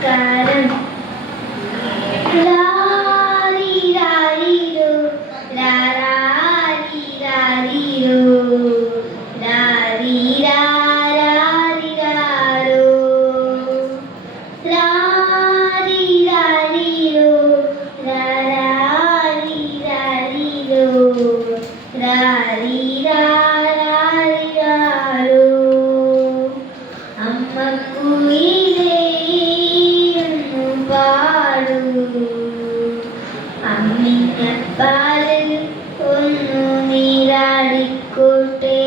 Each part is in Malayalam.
നമസ്കാരം. ലാരിരാരിരോ, ലാരാരിരാരിരോ, ലാരിരാരാരിരാരോ, ലാരിരാരിരോ, ലാരാരിരാരിരോ, ലാരിരാരാരിരാരോ. അമ്മക്കുയിലേ എന്ന് പാടൂ, അമ്മിഞ്ഞപ്പാലിൽ ഒന്നു നീരാടിക്കോട്ടെ.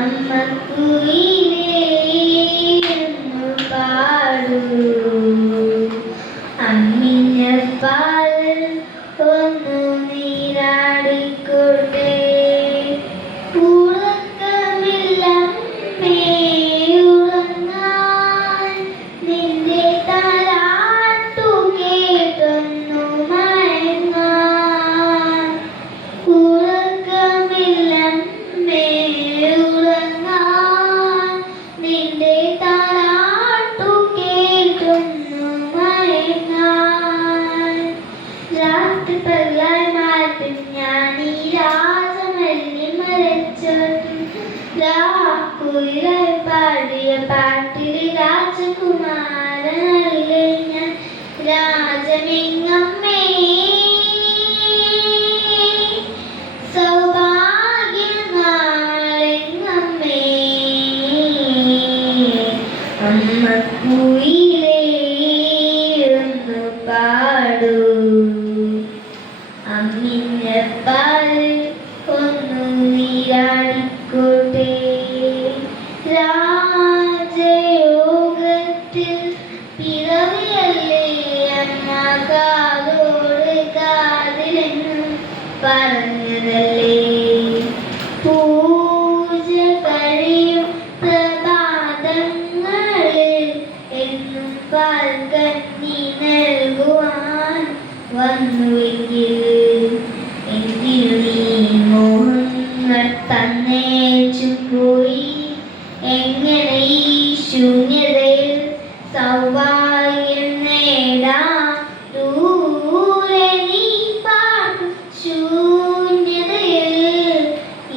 അമ്മക്കുയിലേ എന്ന് പാടൂ, അമ്മിഞ്ഞപ്പാലിൽ ഒന്നു നീരാടിക്കോട്ടെ. കുയിലായി പാടിയ പാട്ടിലെ രാജകുമാരനല്ലേ ഞാൻ, രാജമിങ്ങമ്മേ സൗഭാഗ്യനാളെങ്ങമ്മേ. അമ്മക്കുയിലേ ഒന്ന് പാടൂ, അമ്മിഞ്ഞപ്പാലിൽ ഒന്നു നീരാടിക്കോട്ടെ. രാജയോഗത്തിൽ പിറവിയല്ലേ അമ്മ, കാതോട് കാതിലെന്നും പറഞ്ഞതല്ലേ. പൂജ കഴിയും പ്രഭാതങ്ങളിൽ എന്നും പാൽക്കഞ്ഞി നൽകുവാൻ വന്നുവെങ്കിൽ എന്തിനു നീ മോഹങ്ങൾ തന്നേച്ചു പോയി. എങ്ങനെ ഈ ശൂന്യതയിൽ സൗഭാഗ്യം നേടാം. ദൂരെ നീ പാടും ശൂന്യതയിൽ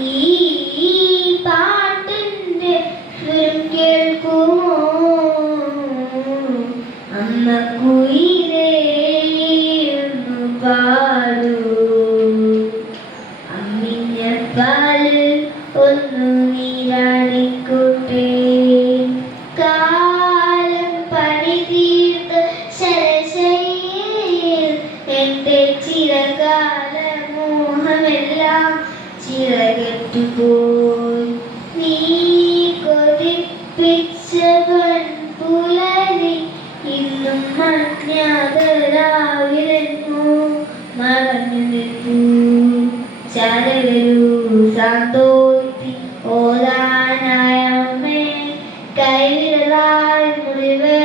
ഈ പാട്ടിൻ്റെ സ്വരം കേൾക്കുമോ. അമ്മക്കുയിലേ ഒന്ന് പാടൂ, അമ്മിഞ്ഞപ്പാലിൽ ഒന്നു നീരാടിക്കോട്ടെ. കാലം പണി തീർത്ത ശരശയ്യയിൽ എൻ്റെ ചിരകാല മോഹമെല്ലാം ചിറകറ്റുപോയി. നീ കൊതിപ്പിച്ച പൊൻപുലരി ഇന്നും അജ്ഞാതരാവിലെന്നോ മറഞ്ഞു നിൽപ്പൂ. ചാരവരൂ സാന്തോത്തി ഓതാനായ അമ്മേ, കൈവിരലാൽ മുറിവ്